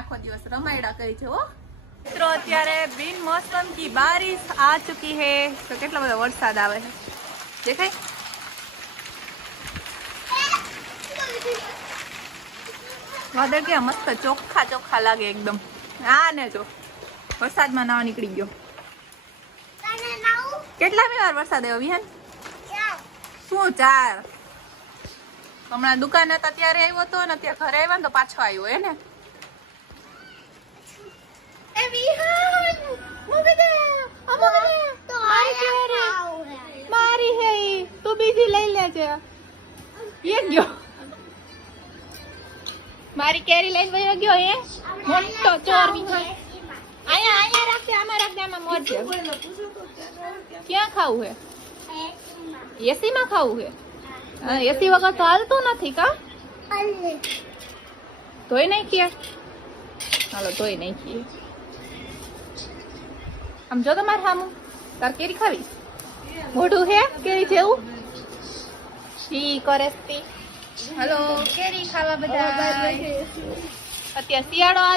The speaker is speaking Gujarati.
આખો દિવસ રમાયડા કરી છે હો મિત્રો। અત્યારે બિન મौसम की बारिश आ चुकी है तो કેટલો બધો વરસાદ આવે છે દેખાય। વાદળ કે મસ્ત ચોખ્ખા ચોખ્ખા લાગે એકદમ। આ ને જો વરસાદમાં નાવા નીકળી ગયો। કેટલામી વાર વરસાદ આવ્યો વિહાન? શું 4? હમણાં દુકાને હતા ત્યારે આવ્યો હતો ને અત્યારે ઘરે આવ્યા ને તો પાછો આવ્યો હે ને। મારી હે તું બીજી લઈ લેજે। એ ગયો મારી કેરી લઈને વયો ગયો હે મોટો ચોર વિહાન। આયા રાખજે આમાં રાખજે આમાં મોરજે। ક્યાં ખાવું હે? એસી માં ખાવું હે? એસી વગર તો હાલતું નથી કા? તોય નાખીએ હાલો તોય નાખીએ। આમ જો તમારે સામું તાર કેરી ખાવી મોઢું હે કેરી જેવું ઈ કરે તી। હાલો કેરી ખાવા બધા। અત્યારે શિયાળો હાલે